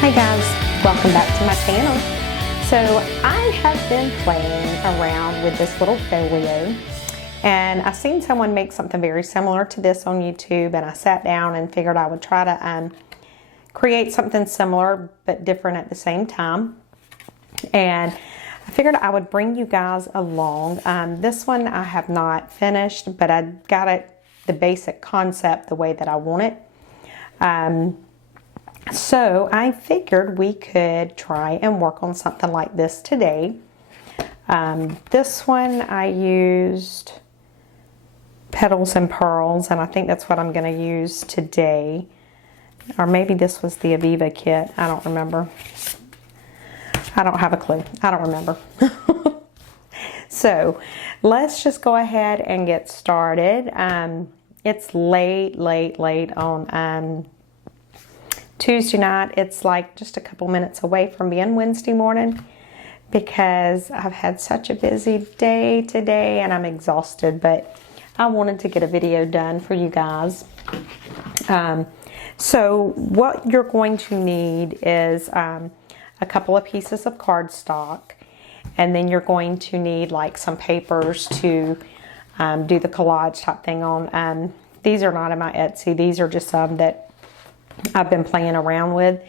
Hi guys, welcome back to my channel. So I have been playing around with this little folio, and I seen someone make something very similar to this on YouTube, and I sat down and figured I would try to create something similar but different at the same time. And I figured I would bring you guys along. This one I have not finished, but I got it, the basic concept, the way that I want it. So I figured we could try and work on something like this today. This one I used petals and pearls, and I think that's what I'm going to use today. Or maybe this was the Aviva kit. I don't remember. I don't have a clue. I don't remember. So let's just go ahead and get started. It's late on Tuesday night. It's like just a couple minutes away from being Wednesday morning because I've had such a busy day today and I'm exhausted, but I wanted to get a video done for you guys. So what you're going to need is a couple of pieces of cardstock, and then you're going to need like some papers to do the collage type thing on. These are not in my Etsy. These are just some that I've been playing around with.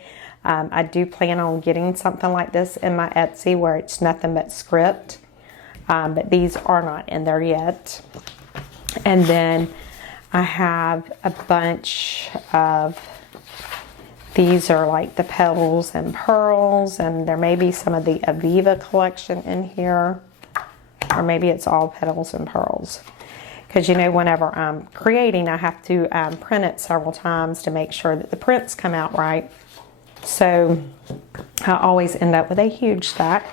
I do plan on getting something like this in my Etsy where it's nothing but script, but these are not in there yet. And then I have a bunch of, these are like the petals and pearls, and there may be some of the Aviva collection in here, or maybe it's all petals and pearls. Because you know, whenever I'm creating, I have to print it several times to make sure that the prints come out right. So I always end up with a huge stack.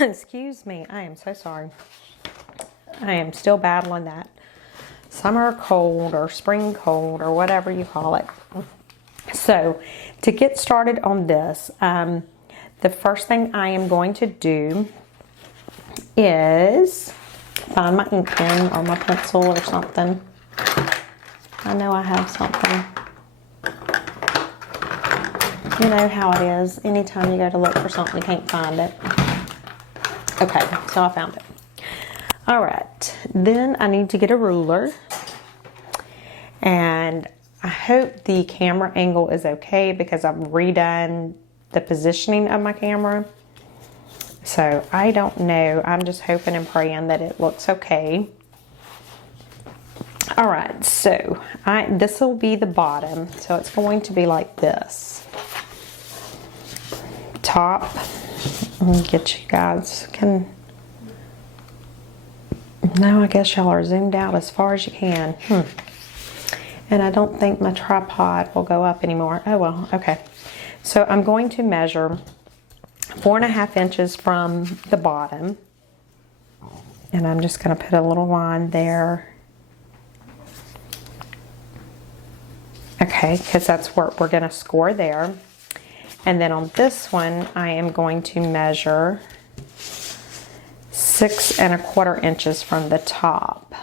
Excuse me, I am so sorry. I am still battling that summer cold or spring cold or whatever you call it. So to get started on this, the first thing I am going to do is find my ink pen or my pencil or something. I know I have something. You know how it is. Anytime you go to look for something, you can't find it. Okay, so I found it. All right, then I need to get a ruler. And I hope the camera angle is okay because I've redone the positioning of my camera. So I don't know. I'm just hoping and praying that it looks okay. All right, so this will be the bottom. So it's going to be like this. Top. Let me get you guys. No, I guess y'all are zoomed out as far as you can. And I don't think my tripod will go up anymore. Oh well, okay. So I'm going to measure 4.5 inches from the bottom, and I'm just going to put a little line there. Okay, because that's where we're going to score there. And then on this one, I am going to measure 6.25 inches from the top.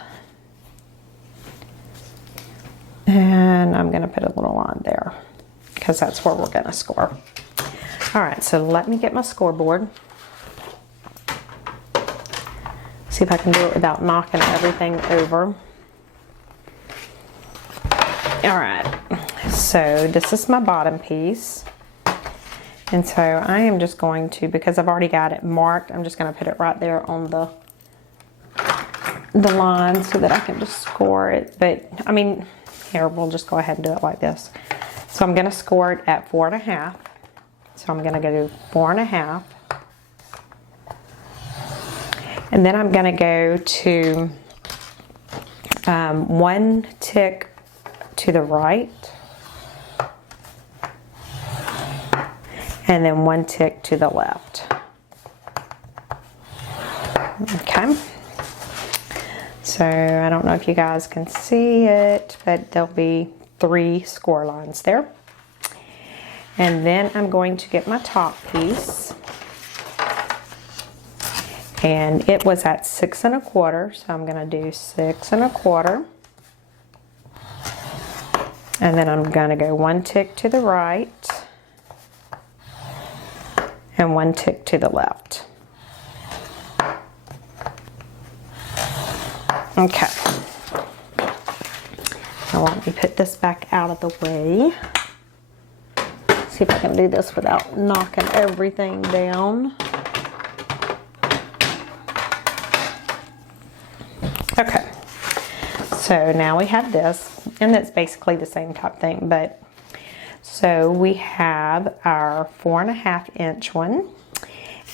And I'm going to put a little line there because that's where we're going to score. All right, so let me get my scoreboard. See if I can do it without knocking everything over. All right, so this is my bottom piece. And so I am just going to, because I've already got it marked, I'm just going to put it right there on the line so that I can just score it. But, I mean, here, we'll just go ahead and do it like this. So I'm going to score it at 4.5. So I'm going to go to 4.5. And then I'm going to go to one tick to the right. And then one tick to the left. Okay. So I don't know if you guys can see it, but there'll be 3 score lines there. And then I'm going to get my top piece. And it was at 6.25, so I'm going to do 6.25. And then I'm going to go one tick to the right and one tick to the left. Okay. Now let me put this back out of the way. See if I can do this without knocking everything down. Okay. So now we have this, and it's basically the same type thing, but so we have our 4.5 inch one,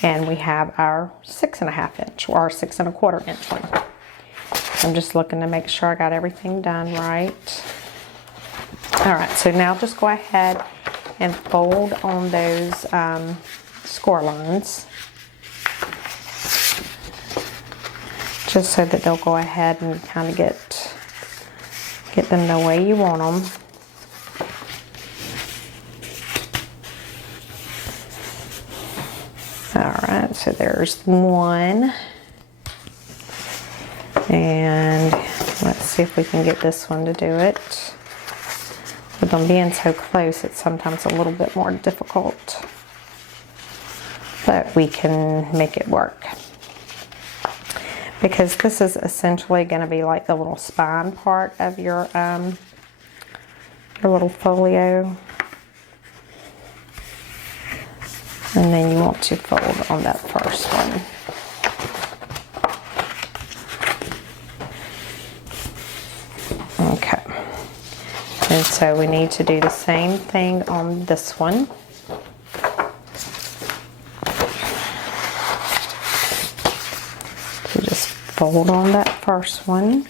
and we have our 6.5 inch or 6 1/4 inch one. I'm just looking to make sure I got everything done right. All right, so now just go ahead and fold on those score lines, just so that they'll go ahead and kind of get them the way you want them. All right, so there's one. And let's see if we can get this one to do it. With them being so close, it's sometimes a little bit more difficult. But we can make it work. Because this is essentially going to be like the little spine part of your little folio. And then you want to fold on that first one. Okay. And so we need to do the same thing on this one. So just fold on that first one.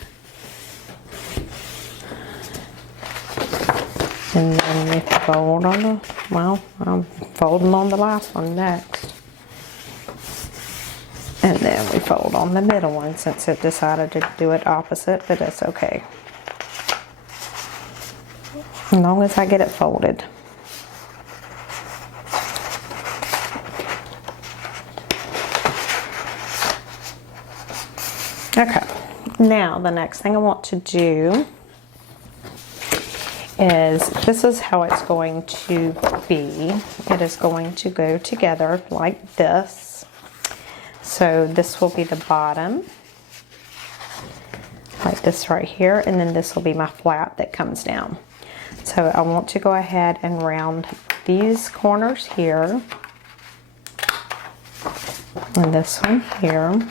And then we fold on the, well, I'm folding on the last one next. And then we fold on the middle one since it decided to do it opposite, but that's okay. As long as I get it folded. Okay, now the next thing I want to do is, this is how it's going to be. It is going to go together like this. So this will be the bottom, like this right here, and then this will be my flap that comes down. So I want to go ahead and round these corners here, and this one here.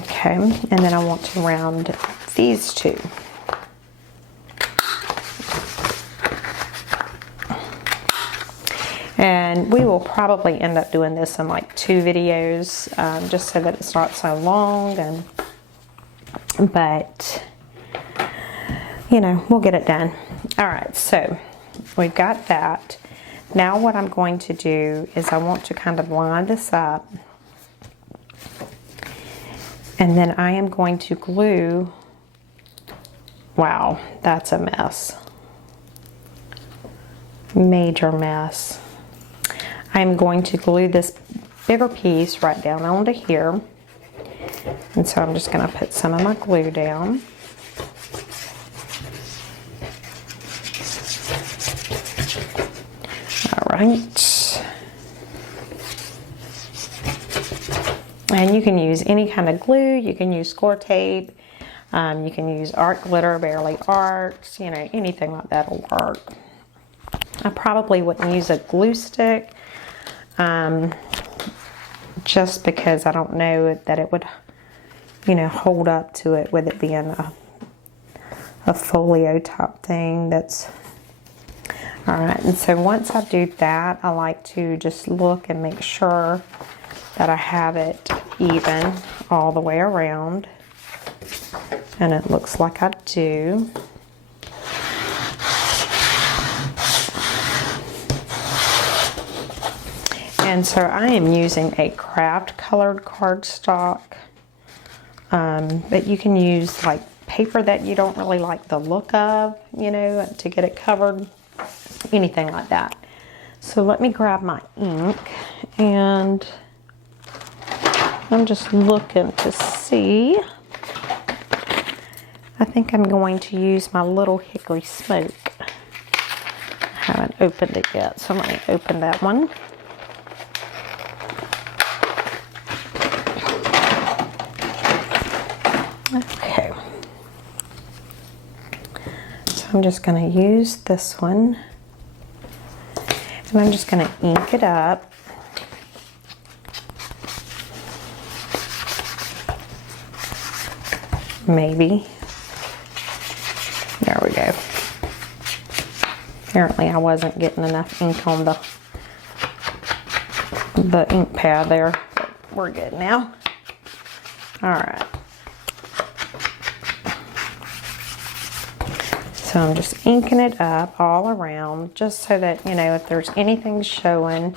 Okay, and then I want to round these two. And we will probably end up doing this in like 2 videos, just so that it's not so long. But you know, we'll get it done. All right, so we've got that. Now what I'm going to do is I want to kind of line this up, and then I am going to glue. Wow, that's a mess. Major mess. I'm going to glue this bigger piece right down onto here. And so I'm just going to put some of my glue down. All right. And you can use any kind of glue. You can use score tape. You can use art glitter, barely art, you know, anything like that will work. I probably wouldn't use a glue stick, just because I don't know that it would, you know, hold up to it with it being a folio type thing. That's all right. And so once I do that, I like to just look and make sure that I have it even all the way around. And it looks like I do. And so I am using a craft colored cardstock, but you can use like paper that you don't really like the look of, you know, to get it covered, anything like that. So let me grab my ink, and I'm just looking to see. I think I'm going to use my little hickory smoke. I haven't opened it yet, so I'm going to open that one. Okay. So I'm just going to use this one. And I'm just going to ink it up. Maybe. There we go. Apparently I wasn't getting enough ink on the ink pad there, but we're good now. All right. So I'm just inking it up all around, just so that, you know, if there's anything showing,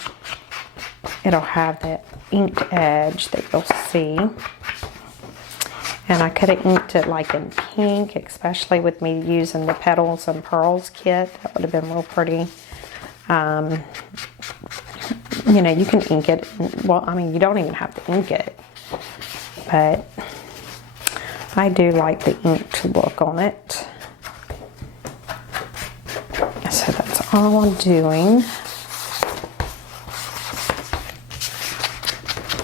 it'll have that inked edge that you'll see. And I could have inked it like in pink, especially with me using the Petals and Pearls kit. That would have been real pretty. You know, you can ink it. Well, I mean, you don't even have to ink it. But I do like the ink to look on it. So that's all I'm doing.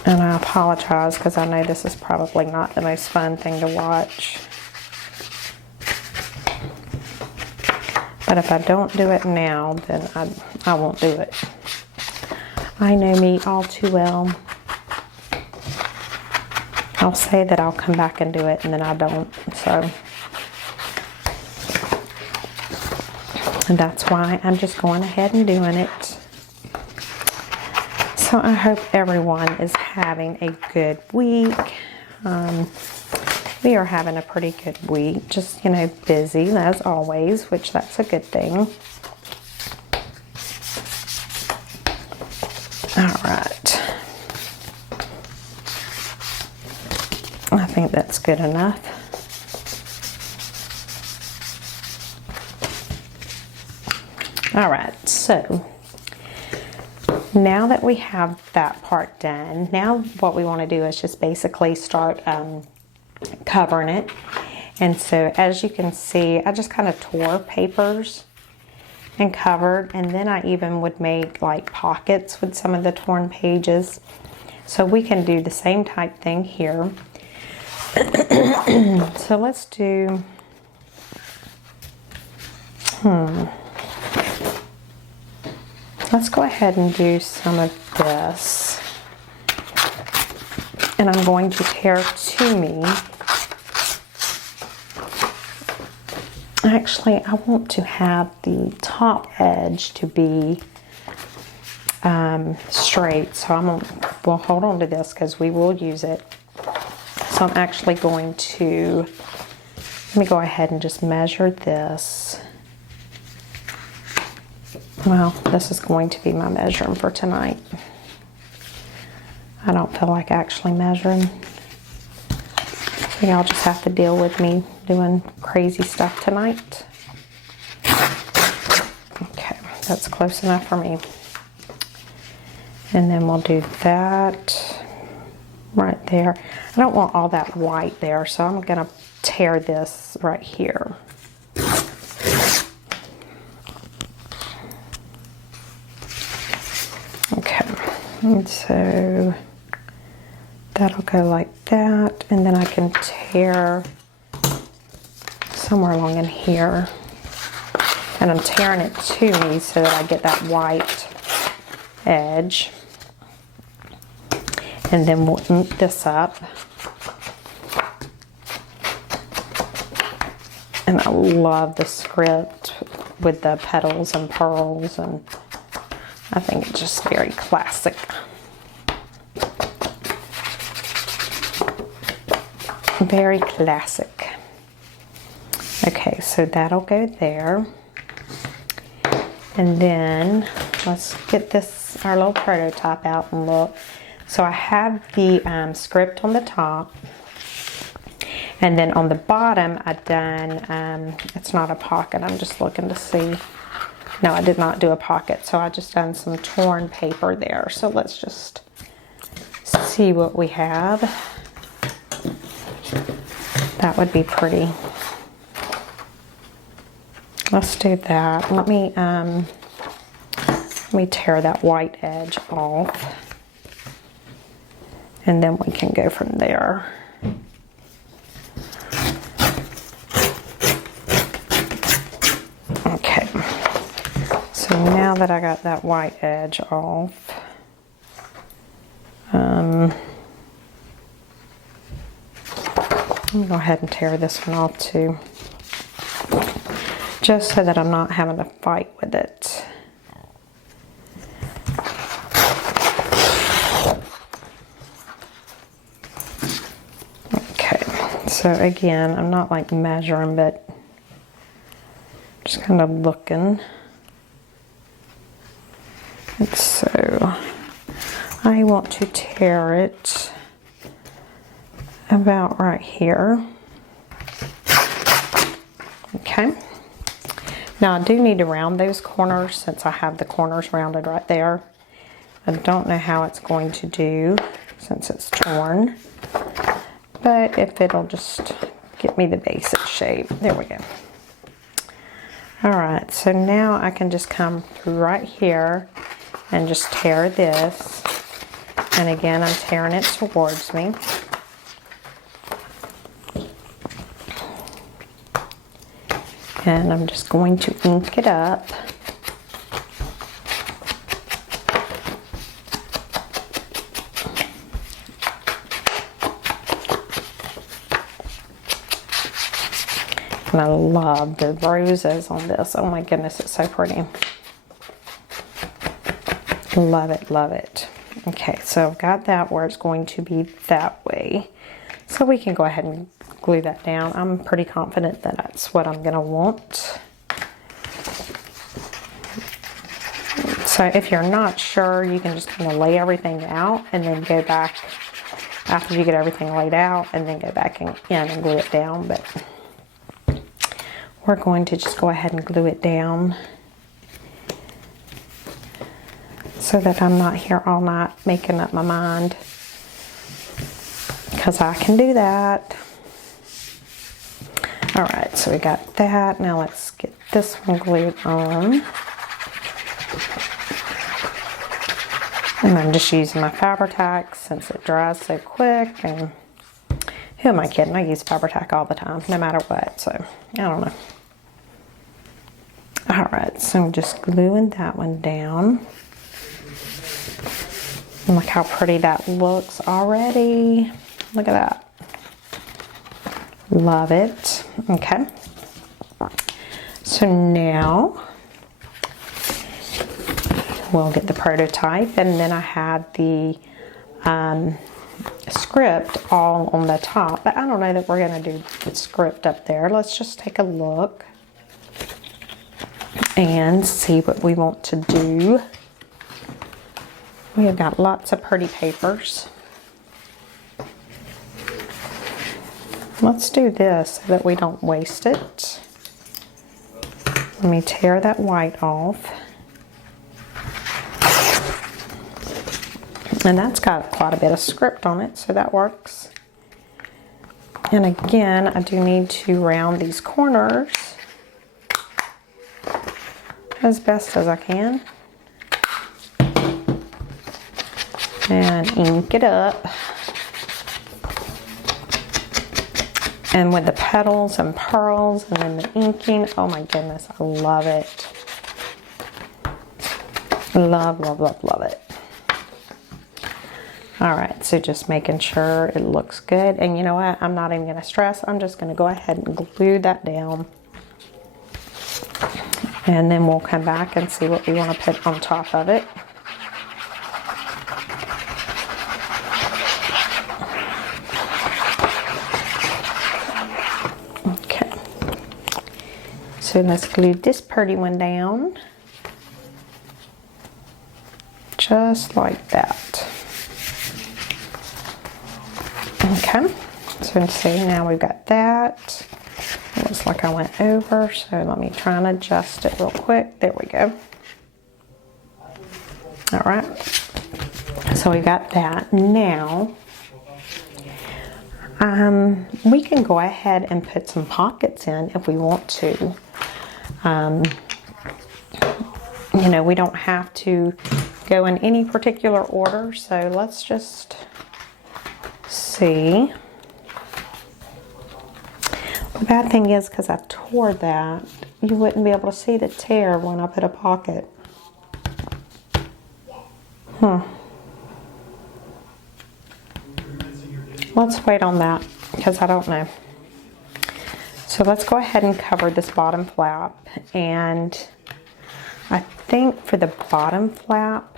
And I apologize because I know this is probably not the most fun thing to watch. But if I don't do it now, then I won't do it. I know me all too well. I'll say that I'll come back and do it, and then I don't. So, and that's why I'm just going ahead and doing it. So I hope everyone is having a good week. We are having a pretty good week. Just, you know, busy as always, which that's a good thing. All right. I think that's good enough. All right, so now that we have that part done, now what we want to do is just basically start covering it. And so as you can see, I just kind of tore papers and covered, and then I even would make like pockets with some of the torn pages. So we can do the same type thing here. So let's do, let's go ahead and do some of this. And I'm going to tear to me. Actually, I want to have the top edge to be straight. So I'm going to, well, hold on to this because we will use it. So I'm actually going to, let me go ahead and just measure this. Well, this is going to be my measuring for tonight. I don't feel like actually measuring. Y'all just have to deal with me doing crazy stuff tonight. Okay, that's close enough for me. And then we'll do that right there. I don't want all that white there, so I'm gonna tear this right here. Okay, and so that'll go like that, and then I can tear somewhere along in here. And I'm tearing it to me so that I get that white edge. And then we'll ink this up. And I love the script with the petals and pearls, and I think it's just very classic. Very classic. Okay, so that'll go there. And then let's get this, our little prototype out and look. So I have the script on the top. And then on the bottom, I've done, it's not a pocket, I'm just looking to see. No, I did not do a pocket, so I just done some torn paper there. So let's just see what we have. That would be pretty. Let's do that. Let me tear that white edge off, and then we can go from there. Okay, so now that I got that white edge off, I'm going to go ahead and tear this one off too, just so that I'm not having to fight with it. Okay, so again, I'm not like measuring, but just kind of looking. And so I want to tear it about right here. Okay. Now I do need to round those corners since I have the corners rounded right there. I don't know how it's going to do since it's torn, but if it'll just get me the basic shape. There we go. All right, so now I can just come through right here and just tear this. And again, I'm tearing it towards me. And I'm just going to ink it up. And I love the roses on this. Oh my goodness, it's so pretty. Love it, love it. Okay, so I've got that where it's going to be that way. So we can go ahead and glue that down. I'm pretty confident that that's what I'm gonna want. So if you're not sure, you can just kind of lay everything out and then go back after you get everything laid out and then go back in and glue it down. But we're going to just go ahead and glue it down so that I'm not here all night making up my mind, because I can do that. All right, so we got that. Now let's get this one glued on. And I'm just using my Fabri-Tac since it dries so quick. And who am I kidding? I use Fabri-Tac all the time, no matter what. So I don't know. All right, so I'm just gluing that one down. And look how pretty that looks already. Look at that. Love it. Okay. So now we'll get the prototype, and then I had the script all on the top, but I don't know that we're going to do the script up there. Let's just take a look and see what we want to do. We have got lots of pretty papers. Let's do this so that we don't waste it. Let me tear that white off. And that's got quite a bit of script on it, so that works. And again, I do need to round these corners as best as I can. And ink it up. And with the petals and pearls and then the inking, oh my goodness, I love it. Love, love, love, love it. All right, so just making sure it looks good. And you know what? I'm not even gonna stress. I'm just gonna go ahead and glue that down. And then we'll come back and see what we wanna put on top of it. Okay. So let's glue this pretty one down. Just like that. Okay, so see, now we've got that. It looks like I went over, so let me try and adjust it real quick. There we go. All right, so we got that. Now, we can go ahead and put some pockets in if we want to. You know, we don't have to go in any particular order, so let's just see. The bad thing is, because I tore that, you wouldn't be able to see the tear when I put a pocket. Let's wait on that, because I don't know. So let's go ahead and cover this bottom flap, and I think for the bottom flap,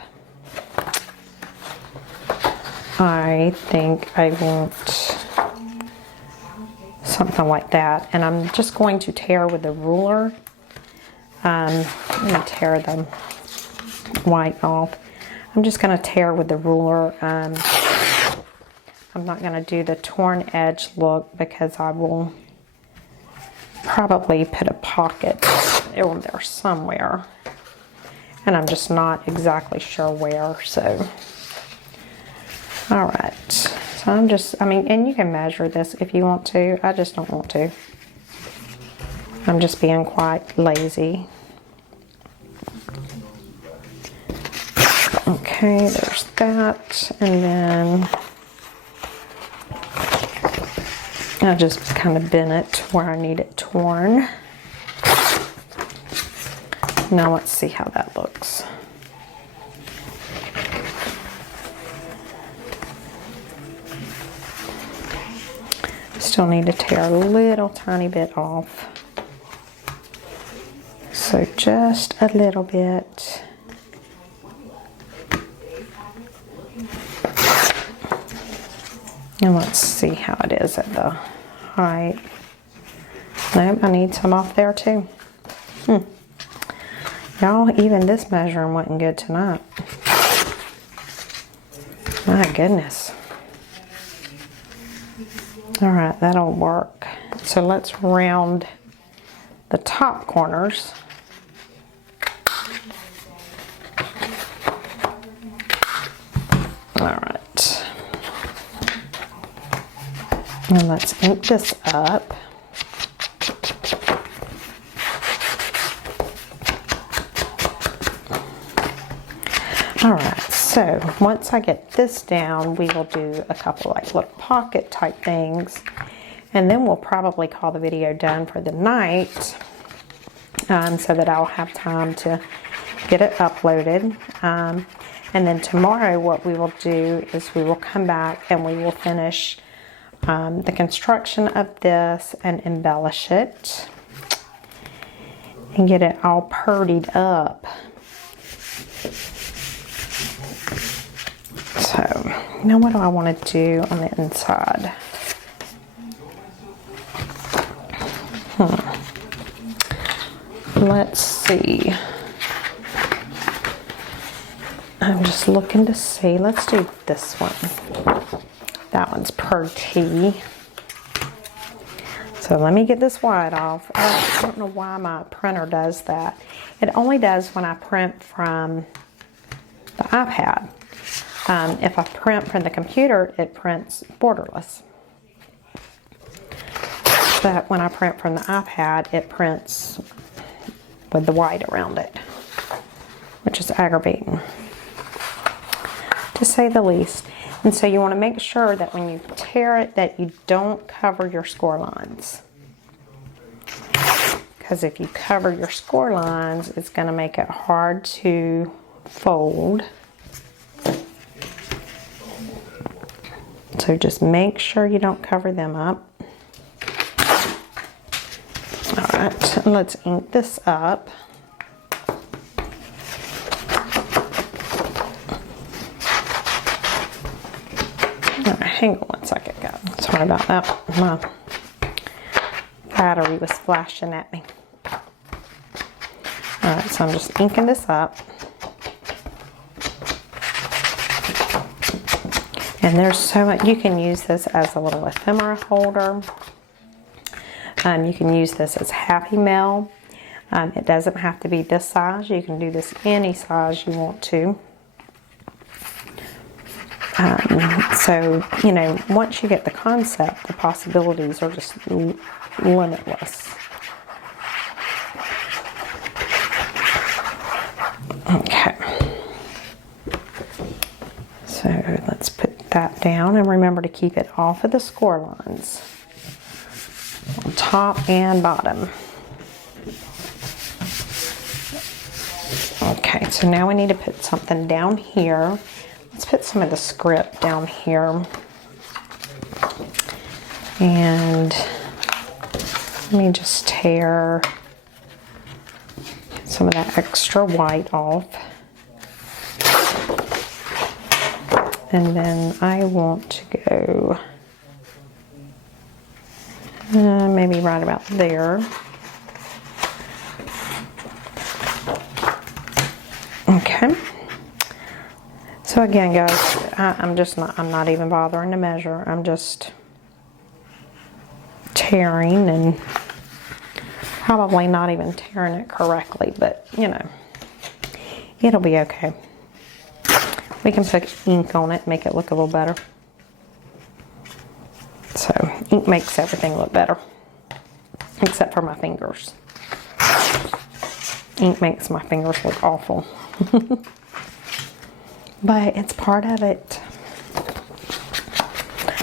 I think I want something like that, and I'm just going to tear with the ruler. Let me tear the white off. I'm just going to tear with the ruler. I'm not going to do the torn edge look because I will probably put a pocket in there somewhere, and I'm just not exactly sure where. So all right, so I'm just, I mean, and you can measure this if you want to. I just don't want to. I'm just being quite lazy. Okay, there's that, and then I just kind of bend it to where I need it torn. Now let's see how that looks. Still need to tear a little tiny bit off. So just a little bit. And let's see how it is at the height. Nope, I need some off there too. Y'all, even this measuring wasn't good tonight. My goodness. All right, that'll work. So let's round the top corners. All right. And let's ink this up. All right, so once I get this down, we will do a couple like little pocket type things, and then we'll probably call the video done for the night, so that I'll have time to get it uploaded. And then tomorrow what we will do is we will come back and we will finish the construction of this and embellish it and get it all purdied up. So now what do I want to do on the inside? Let's see. I'm just looking to see. Let's do this one. That one's pretty. So let me get this white off. I don't know why my printer does that. It only does when I print from the iPad. If I print from the computer, it prints borderless. But when I print from the iPad, it prints with the white around it, which is aggravating, to say the least. And so you want to make sure that when you tear it that you don't cover your score lines. Because if you cover your score lines, it's going to make it hard to fold. So just make sure you don't cover them up. All right, let's ink this up. All right, hang on one second, guys. Sorry about that. My battery was flashing at me. All right, so I'm just inking this up. And there's so much, you can use this as a little ephemera holder. You can use this as Happy Mail. It doesn't have to be this size. You can do this any size you want to. So, you know, once you get the concept, the possibilities are just limitless. Okay. So let's put that down and remember to keep it off of the score lines. On top and bottom. Okay, so now we need to put something down here. Let's put some of the script down here. And let me just tear some of that extra white off. And then I want to go maybe right about there. Okay. So again, guys, I'm not even bothering to measure. I'm just tearing, and probably not even tearing it correctly, but you know, it'll be okay. We can put ink on it, make it look a little better. So ink makes everything look better, except for my fingers. Ink makes my fingers look awful. But it's part of it.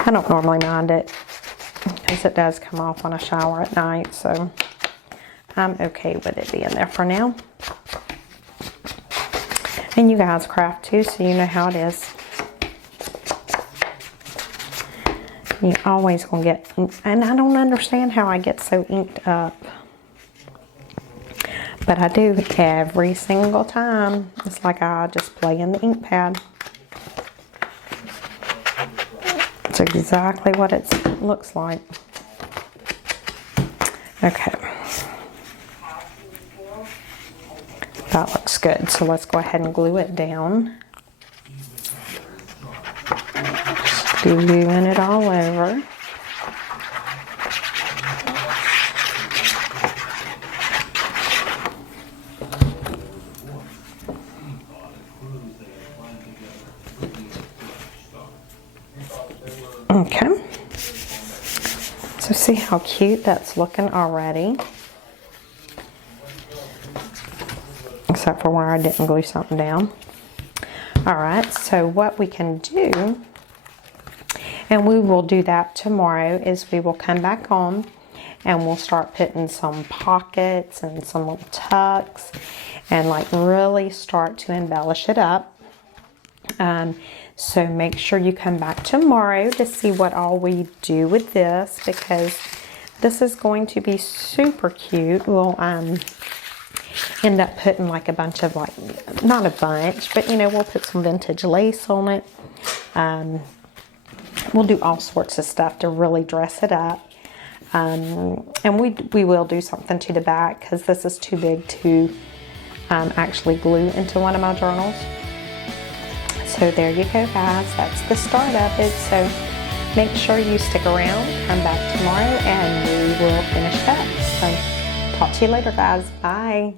I don't normally mind it, because it does come off on a shower at night, so I'm okay with it being there for now. And you guys craft too, so you know how it is. You always gonna get ink, and I don't understand how I get so inked up. But I do every single time. It's like I just play in the ink pad. It's exactly what it looks like. Okay. That looks good. So let's go ahead and glue it down. Just gluing it all over. Okay, so see how cute that's looking already, except for where I didn't glue something down. All right, so what we can do, and we will do that tomorrow, is we will come back on and we'll start putting some pockets and some little tucks and like really start to embellish it up. So make sure you come back tomorrow to see what all we do with this, because this is going to be super cute. We'll end up putting like a bunch of, like, not a bunch, but you know, we'll put some vintage lace on it. We'll do all sorts of stuff to really dress it up. And we will do something to the back, because this is too big to actually glue into one of my journals. So there you go, guys. That's the start of it. So make sure you stick around, come back tomorrow, and we will finish up. So talk to you later, guys. Bye.